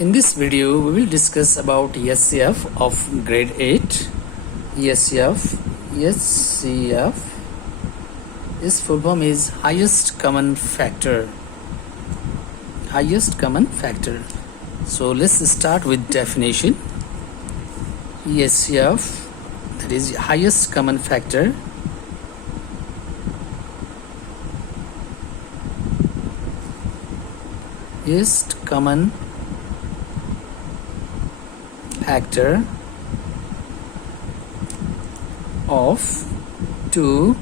In this video, we will discuss about HCF of grade 8. HCF, its full form is highest common factor. Highest common factor. So let's start with definition. HCF, that is highest common factor. Highest common factor of two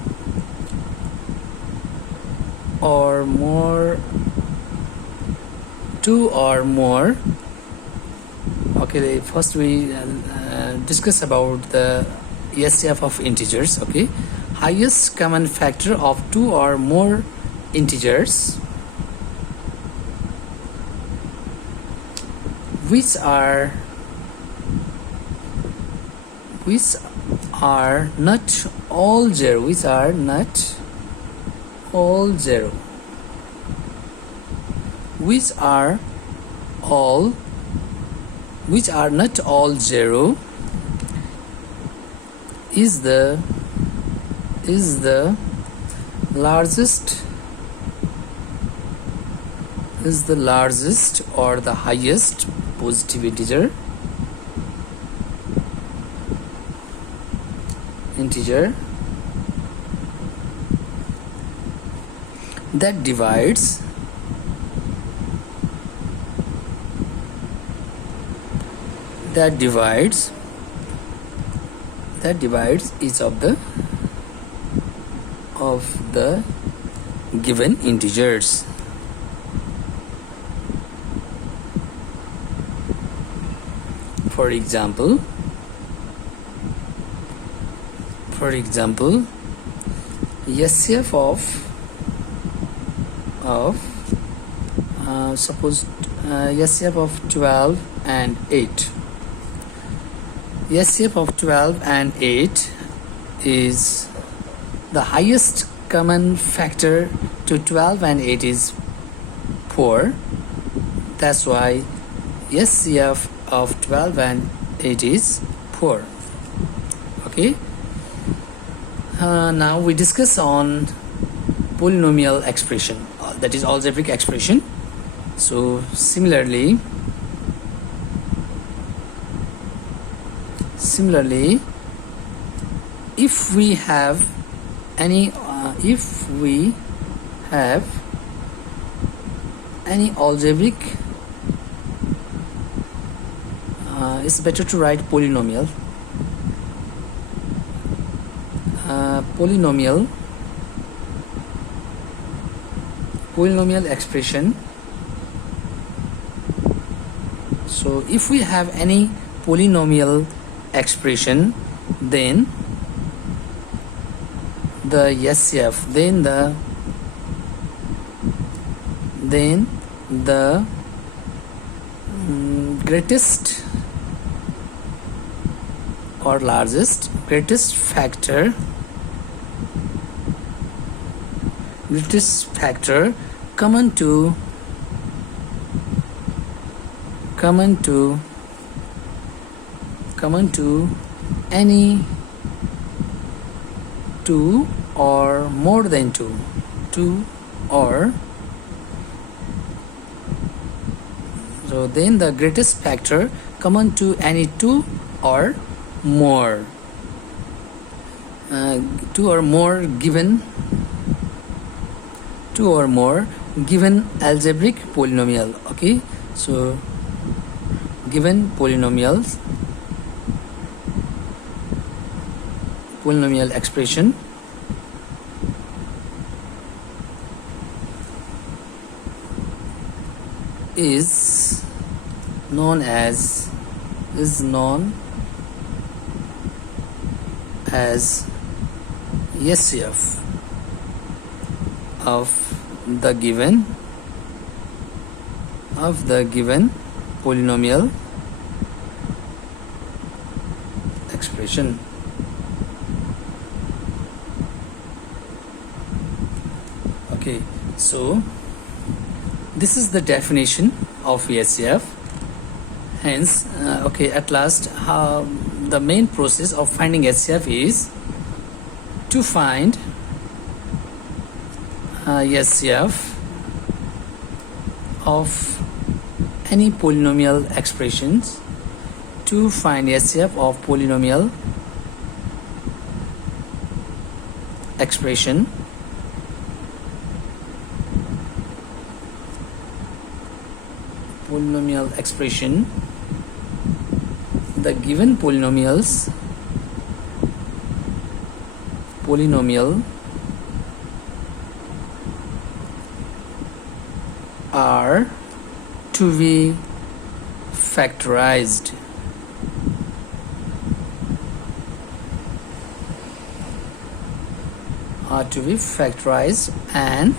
or more. Okay, first we discuss about the HCF of integers. Okay, highest common factor of two or more integers which are not all zero, which are not all zero, which are not all zero is the largest or the highest positive integer that divides each of the given integers. For example, HCF of suppose HCF of 12 and 8. HCF of 12 and 8 is the highest common factor to 12 and 8 is 4. That's why HCF of 12 and 8 is 4. Okay. Now we discuss on polynomial expression, that is algebraic expression. So similarly, if we have any algebraic, it's better to write polynomial. Polynomial expression. So if we have any polynomial expression, then the HCF, then the greatest or greatest factor common to any two or more than two or so then the greatest factor common to any two or more given algebraic polynomial. Okay, so given polynomial expression is known as HCF of the given polynomial expression. Okay, so this is the definition of HCF. Hence, at last, the main process of finding HCF is to find HCF of any polynomial expressions. To find HCF of polynomial expression, the given polynomial are to be factorized. And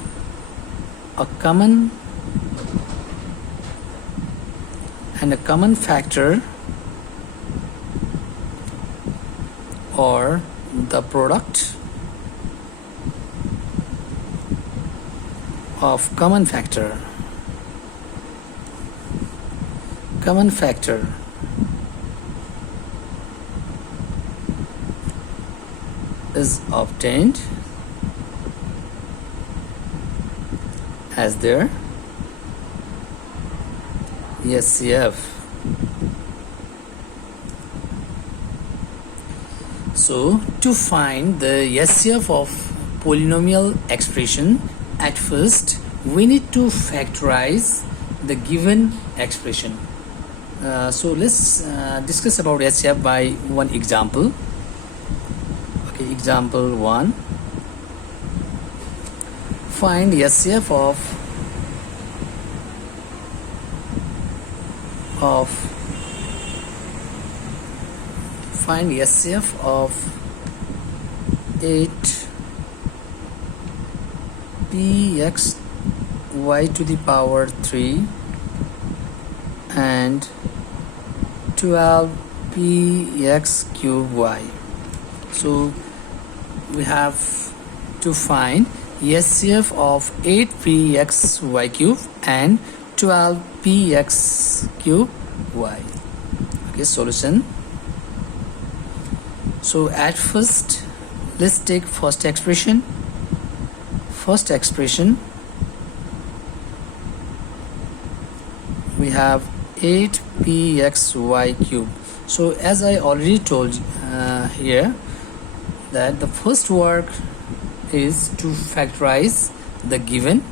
a common factor or the product of common factor is obtained as their HCF. So to find the HCF of polynomial expression, at first we need to factorize the given expression. So let's discuss about HCF by one example. Example 1. Find HCF of 8pxy to the power 3 and 12px cube y. So we have to find HCF of 8pxy cube and 12px cube y. Solution. So at first, let's take first expression. We have 8pxy cube. So as I already told here, that the first work is to factorize the given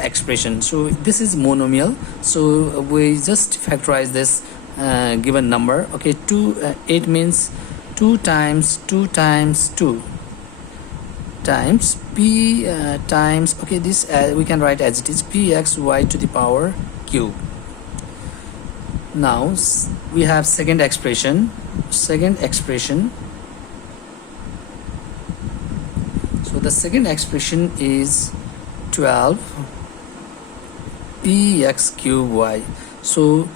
expression. So this is monomial, so we just factorize this given number. 8 means 2 times 2 times 2 times p times this we can write as it is pxy to the power cube. Now we have second expression. So the second expression is 12 px cube y. So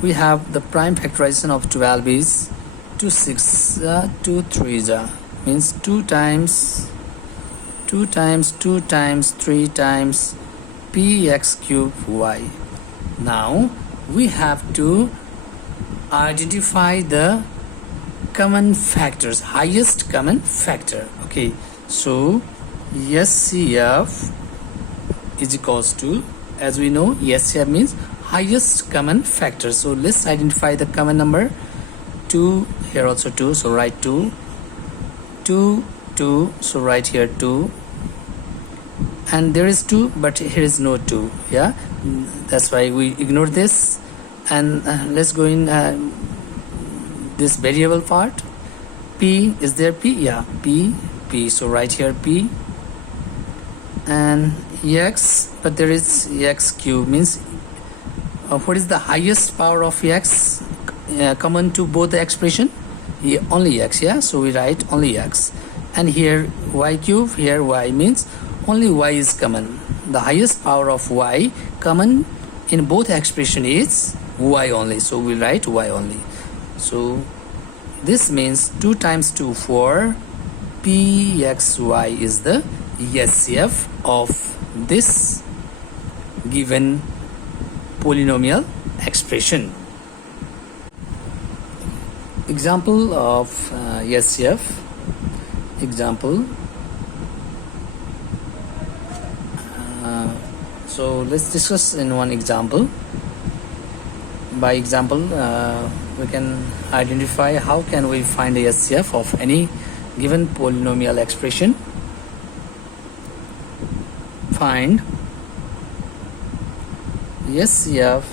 we have the prime factorization of 12 is 2 6 2 3 means 2 times 3 times px cube y. Now we have to identify the common factors, highest common factor. So HCF is equals to, as we know, HCF means highest common factor. So let's identify the common number. 2, here also 2, so write 2, 2, so write here 2, and there is 2 but here is no 2. That's why we ignore this, and let's go in this variable part. P, is there P? P, so write here P, and x, but there is x cube, means what is the highest power of x common to both the expression? Only x. So we write only x, and here y cube, here y, means only y is common. The highest power of y common in both expression is y only, so we write y only. So this means 2 times 2 4 pxy is the HCF of this given polynomial expression. Example of HCF. Example. So let's discuss in one example. By example, we can identify how can we find the HCF of any given polynomial expression. Find HCF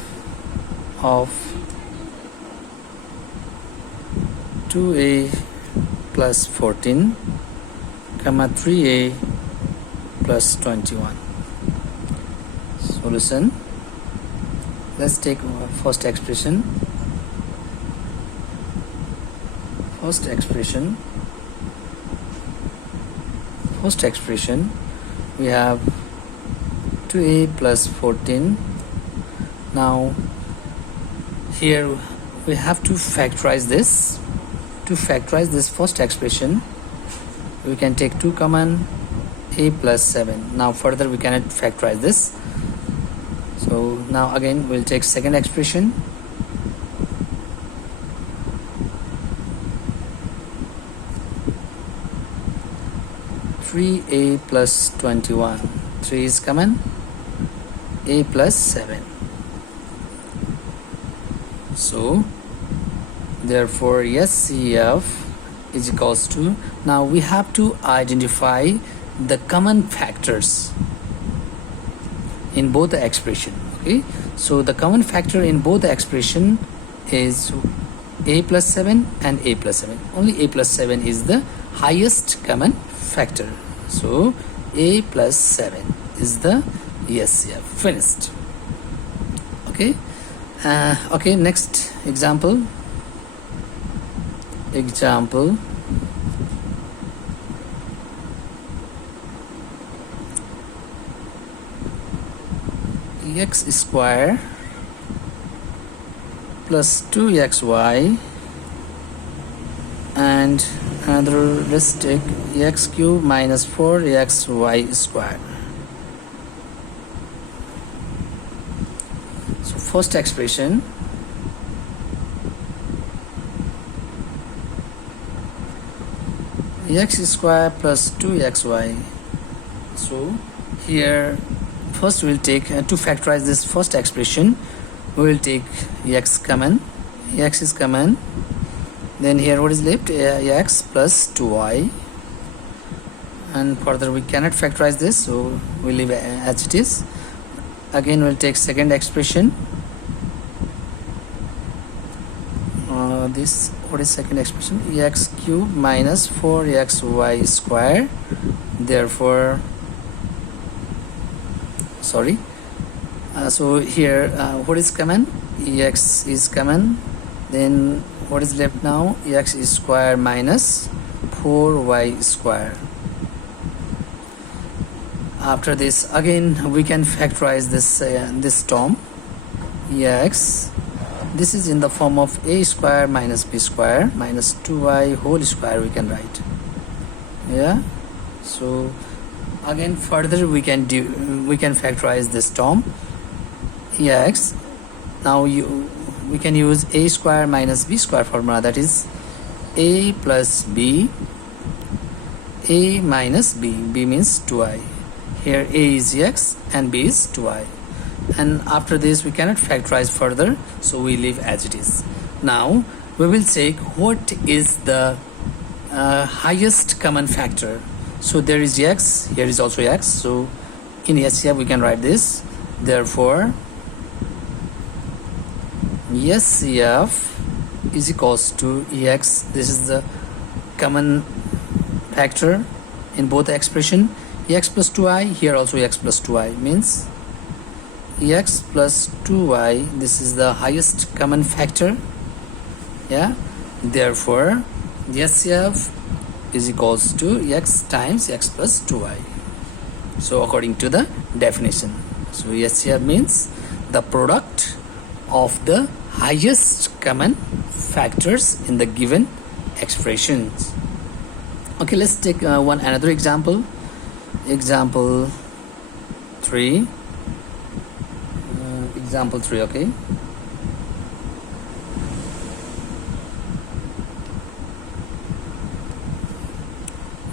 of 2a plus 14 comma 3a plus 21. Solution. Let's take first expression. First expression we have 2a plus 14. Now here we have to factorize this. To factorize this first expression, we can take 2 common, a plus 7. Now further we cannot factorize this. So now again we'll take second expression. Three a plus 21. 3 is common. A plus 7. So therefore HCF is equals to, now we have to identify the common factors in both the expression. Okay, so the common factor in both the expression is a plus 7 and a plus 7. Only a plus 7 is the highest common factor. So a plus 7 is the HCF. Finished. Okay. Okay, next example. X square plus 2xy and another, let's take x cube minus 4xy square. So first expression, x square plus 2xy. So here first we'll take to factorize this first expression, we will take x common. X is common. Then here what is left? X plus 2y. And further we cannot factorize this, so we leave as it is. Again we'll take second expression. This, what is second expression? X cube minus 4xy square. Therefore, sorry. So here what is common? X is common. Then what is left now? X is square minus 4y square. After this, again we can factorize this this term. X, this is in the form of a square minus b square minus 2y whole square we can write. Yeah. So again further we can factorize this term x. Now we can use a square minus b square formula, that is a plus b, a minus b. B means 2i. Here a is x and b is 2i. And after this we cannot factorize further, so we leave as it is. Now we will check what is the highest common factor. So there is x, here is also x, so in HCF we can write this. Therefore HCF is equals to x, this is the common factor in both the expression. X plus 2i, here also x plus 2i, means x plus 2y, this is the highest common factor. Yeah, therefore the HCF is equals to x times x plus 2y. So according to the definition, so HCF means the product of the highest common factors in the given expressions. Okay, let's take another example. Example 3. Okay,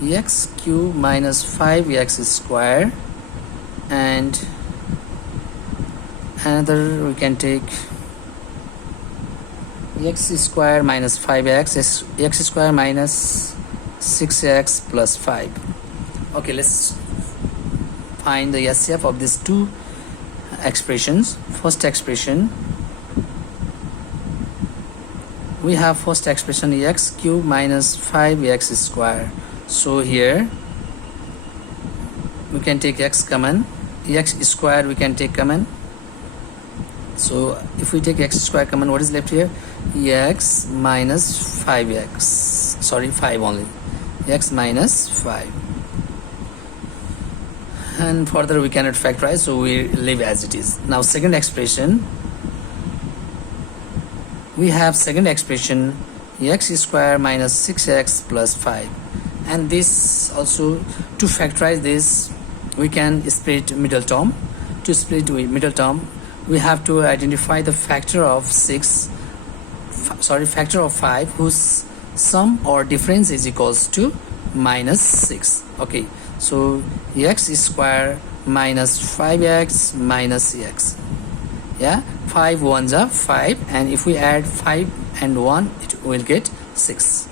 x cube minus 5x square, and another we can take x square minus 5x, x square minus 6x plus 5. Okay, let's find the HCF of these two expressions. First expression, we have first expression x cube minus 5x square. So here we can take x common, x square we can take common. So if we take x square common, what is left here? X minus 5x, sorry 5 only, x minus 5. And further we cannot factorize, so we leave as it is. Now second expression, we have second expression x square minus 6x plus 5, and this also, to factorize this we can split middle term. To split middle term, we have to identify the factor of 5 whose sum or difference is equals to minus 6. Okay, so x square minus 5x minus x, yeah, 5 ones are 5, and if we add 5 and 1 it will get 6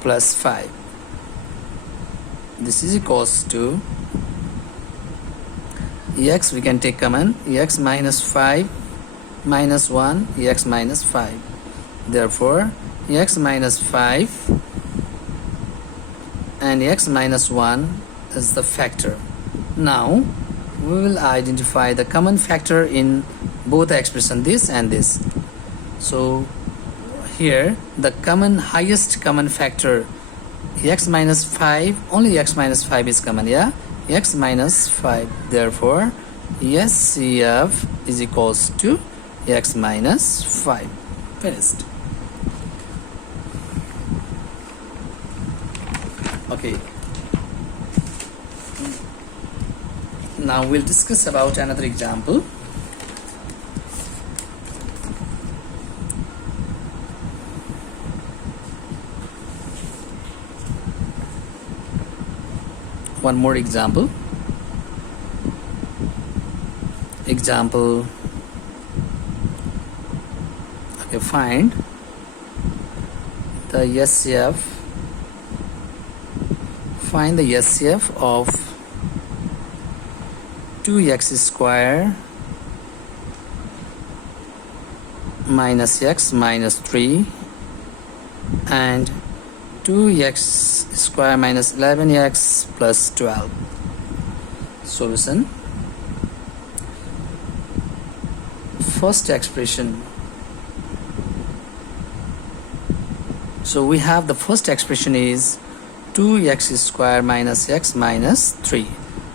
plus 5. This is equals to x we can take common, x minus 5 minus 1, x minus 5. Therefore x minus 5 and x minus 1 is the factor. Now we will identify the common factor in both the expression, this and this. So here the highest common factor x minus 5, only x minus 5 is common, yeah, x minus 5. Therefore HCF is equals to x minus 5. Finished. Okay, now we'll discuss about another example. One more example. Okay, find the HCF. Find the HCF of 2x square minus x minus 3 and 2x square minus 11x plus 12. Solution. First expression. So we have the first expression is 2x square minus x minus 3.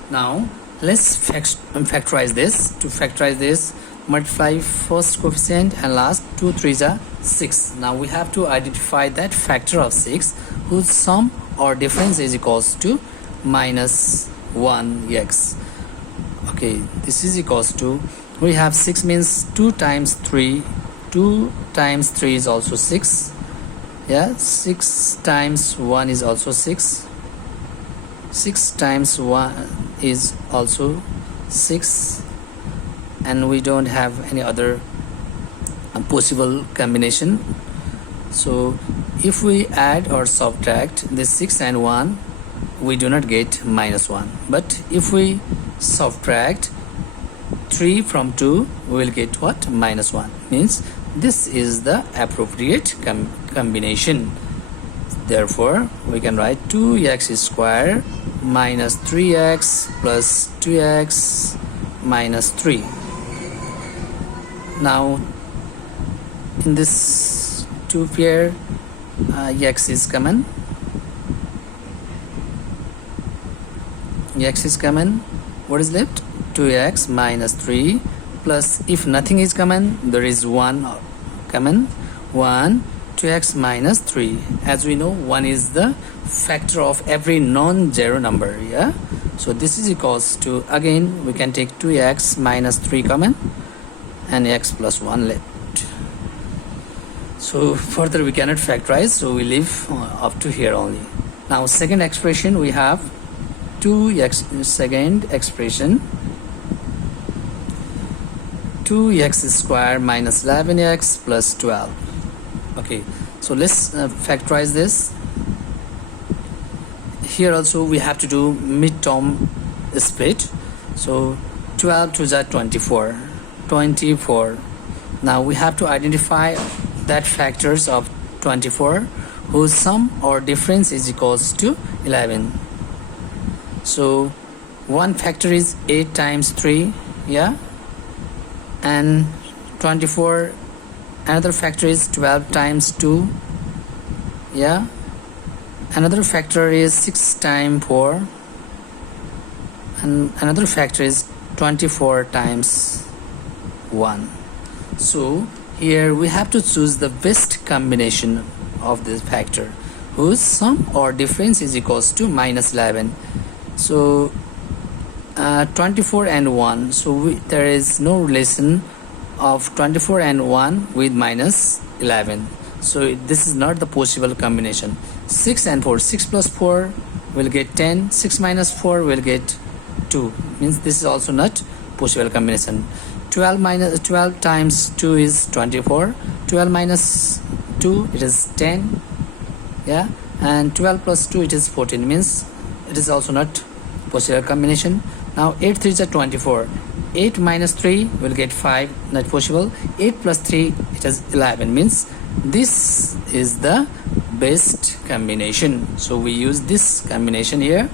Now let's factorize this. To factorize this, multiply first coefficient and last 2 3s are 6. Now we have to identify that factor of 6 whose sum or difference is equals to minus 1x. Okay, this is equals to, we have 6 means 2 times 3, 2 times 3 is also 6, yeah, 6 times 1 is also 6, 6 times 1 is also 6, and we don't have any other possible combination. So if we add or subtract this 6 and 1, we do not get minus 1, but if we subtract 3 from 2, we will get what? Minus 1. Means this is the appropriate combination. Therefore we can write 2x square minus 3x plus 2x minus 3. Now in this 2 pair, x is common. X is common. What is left? 2x minus 3 plus, if nothing is common, there is 1 common. 1, 2x minus 3. As we know, 1 is the factor of every non-zero number, yeah. So this is equals to, again we can take 2x minus 3 common and x plus 1 left. So further we cannot factorize, so we leave up to here only. Now second expression, we have 2x, second expression 2x square minus 11x plus 12. Okay, so let's factorize this. Here also we have to do mid-term split. So 12 to the 24. Now we have to identify that factors of 24 whose sum or difference is equals to 11. So one factor is 8 times 3, yeah, and 24. Another factor is 12 times 2, yeah. Another factor is 6 times 4, and another factor is 24 times 1. So here we have to choose the best combination of this factor whose sum or difference is equals to minus 11. So 24 and 1, so there is no relation of 24 and 1 with minus 11. So this is not the possible combination. 6 and 4, 6 plus 4 will get 10, 6 minus 4 will get 2, means this is also not possible combination. 12 times 2 is 24, 12 minus 2 it is 10, yeah, and 12 plus 2 it is 14, means it is also not possible combination. Now 8 3 is 24, 8 minus 3 will get 5, not possible. 8 plus 3 it is 11, means this is the best combination. So we use this combination here,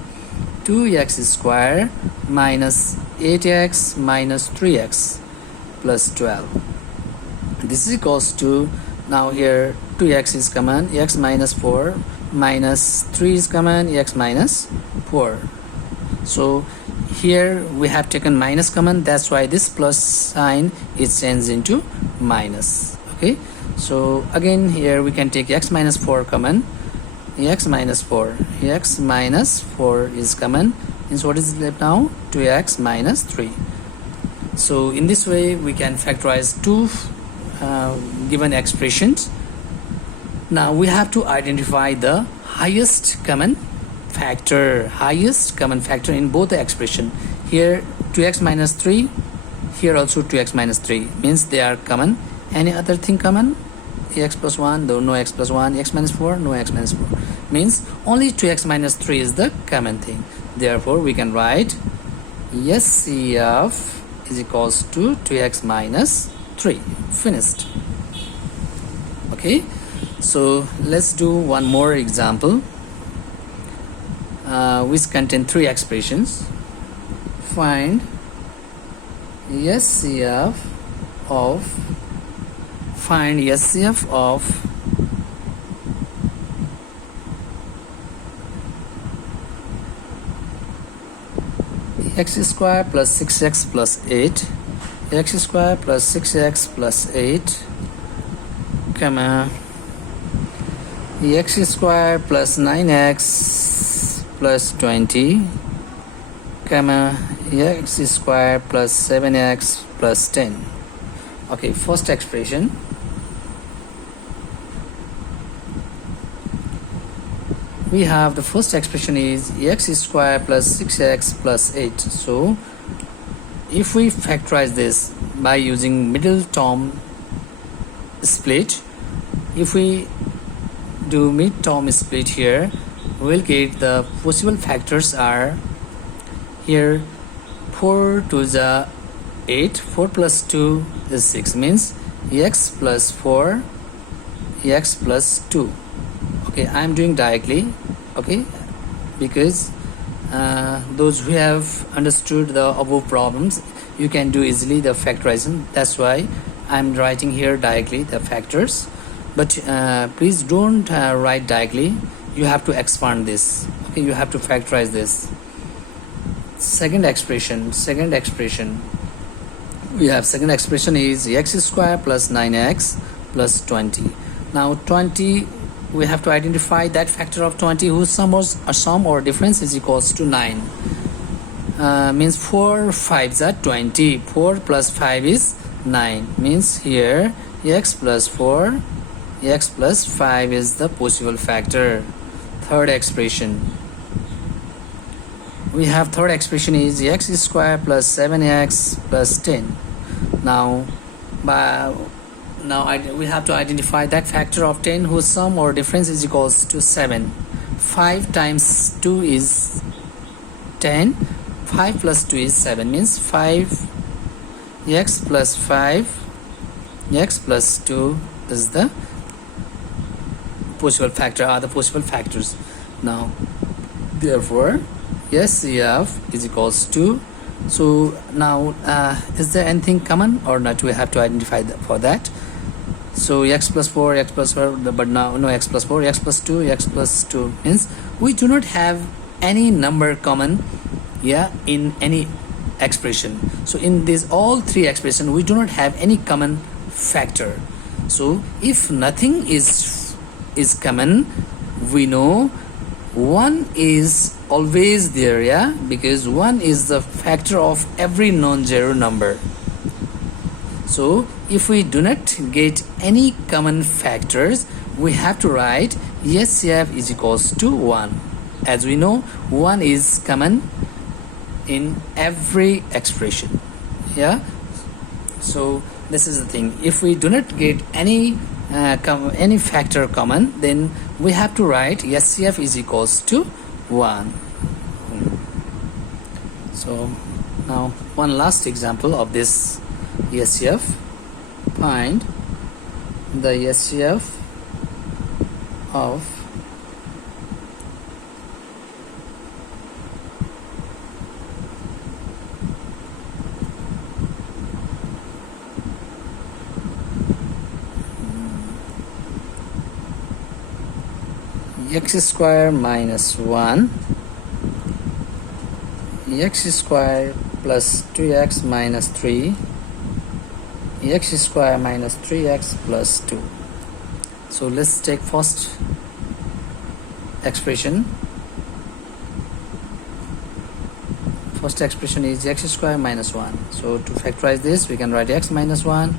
2x square minus 8x minus 3x plus 12. This is equals to, now here 2x is common, x minus 4 minus 3 is common, x minus 4. So here we have taken minus common, that's why this plus sign is changed into minus. Okay, so again here we can take x minus 4 common, x minus 4 is common, means what is left now? 2x minus 3. So in this way we can factorize two given expressions. Now we have to identify the highest common factor in both the expression. Here 2x minus 3, here also 2x minus 3, means they are common. Any other thing common? X plus 1, though no x plus 1, x minus 4, no x minus 4, means only 2x minus 3 is the common thing. Therefore we can write HCF is equals to 2x minus 3. Finished. Okay, so let's do one more example which contain 3 expressions. Find HCF of x square plus 6x plus 8, x square plus 6x plus 8, comma x square plus 9x plus 20, comma x square plus 7x plus 10. Okay, first expression. We have the first expression is x square plus 6x plus 8. So if we factorize this by using middle term split, if we do mid term split here, we'll get the possible factors are here 4 to the 8, 4 plus 2 is 6, means x plus 4, x plus 2. Okay, I am doing directly, okay, because those who have understood the above problems, you can do easily the factorizing. That's why I am writing here directly the factors. But please don't write directly. You have to expand this. Okay, you have to factorize this. Second expression. We have second expression is x square plus 9x plus 20. Now 20, we have to identify that factor of 20 whose sum or difference is equals to 9. Means 4 5s are 20. 4 plus 5 is 9. Means here x plus 4, x plus 5 is the possible factor. third expression. We have third expression is x square plus 7x plus 10. Now we have to identify that factor of 10 whose sum or difference is equals to 7. 5 times 2 is 10. 5 plus 2 is 7, means 5x plus 5x plus 2 is the possible factor, are the possible factors. Now therefore HCF is equals to, so now is there anything common or not? We have to identify for that. So x plus 4, x plus 4, but now no x plus 4, x plus 2, x plus 2 means we do not have any number common, yeah, in any expression. So in these all three expressions we do not have any common factor. So if nothing is common, we know 1 is always there, yeah, because 1 is the factor of every non-zero number. So if we do not get any common factors, we have to write HCF is equals to 1. As we know, 1 is common in every expression, yeah. So this is the thing, if we do not get any factor common, then we have to write HCF is equals to 1. So now one last example of this HCF. Find the HCF of x square minus 1, x square plus 2x minus 3, x square minus 3x plus 2. So let's take first expression. First expression is x square minus 1. So to factorize this, we can write x minus 1,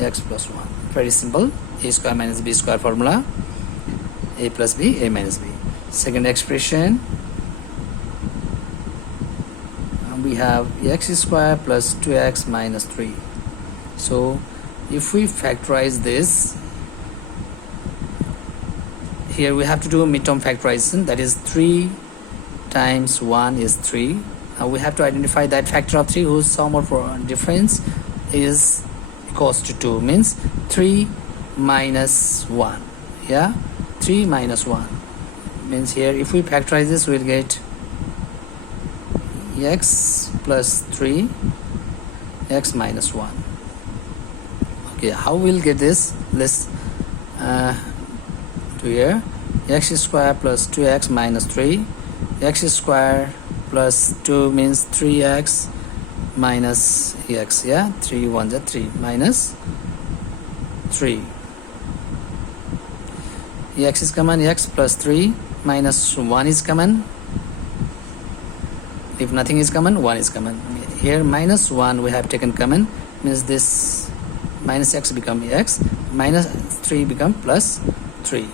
x plus 1. Very simple. A square minus b square formula. A plus b, a minus b. Second expression, we have x square plus 2x minus 3. So if we factorize this, here we have to do a midterm factorization, that is 3 times 1 is 3. Now we have to identify that factor of 3 whose sum or difference is equals to 2, means 3 minus 1, yeah, 3 minus 1 means here if we factorize this, we'll get x plus 3 x minus 1. Okay, how we'll get this? Let's do here x square plus 2x minus 3, x square plus 2 means 3x minus x, yeah, 3 1 is 3 minus 3. X is common, x plus 3 minus 1 is common. If nothing is common, 1 is common. Here minus 1 we have taken common, means this minus x become x, minus 3 become plus 3.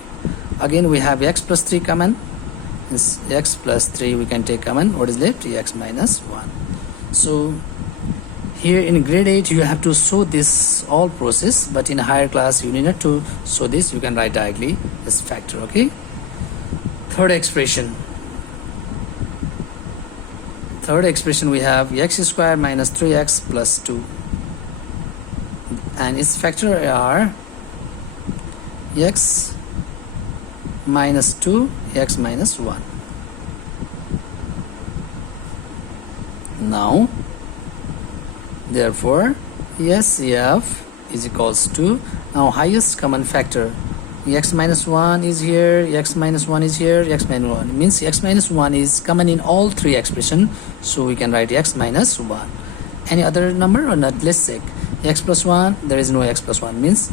Again we have x plus 3 common, means x plus 3 we can take common. What is left? X minus 1. So here in grade 8 you have to show this all process, but in a higher class you need not to show this, you can write directly this factor. Okay, third expression we have x square minus 3x plus 2, and its factor are x minus 2, x minus 1. Now therefore HCF is equals to, now highest common factor, x minus 1 is here, x minus 1 is here, x minus 1 means x minus 1 is common in all three expressions, so we can write x minus 1. Any other number or not? Let's check. X plus 1, there is no x plus 1, means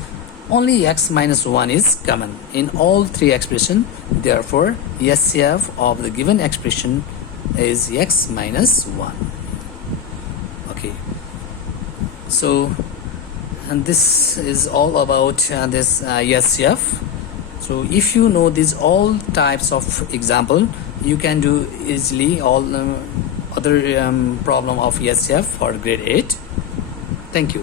only x minus 1 is common in all three expressions. Therefore HCF of the given expression is x minus 1. Okay, so and this is all about this HCF. So if you know these all types of example, you can do easily all other problem of HCF for grade 8. Thank you.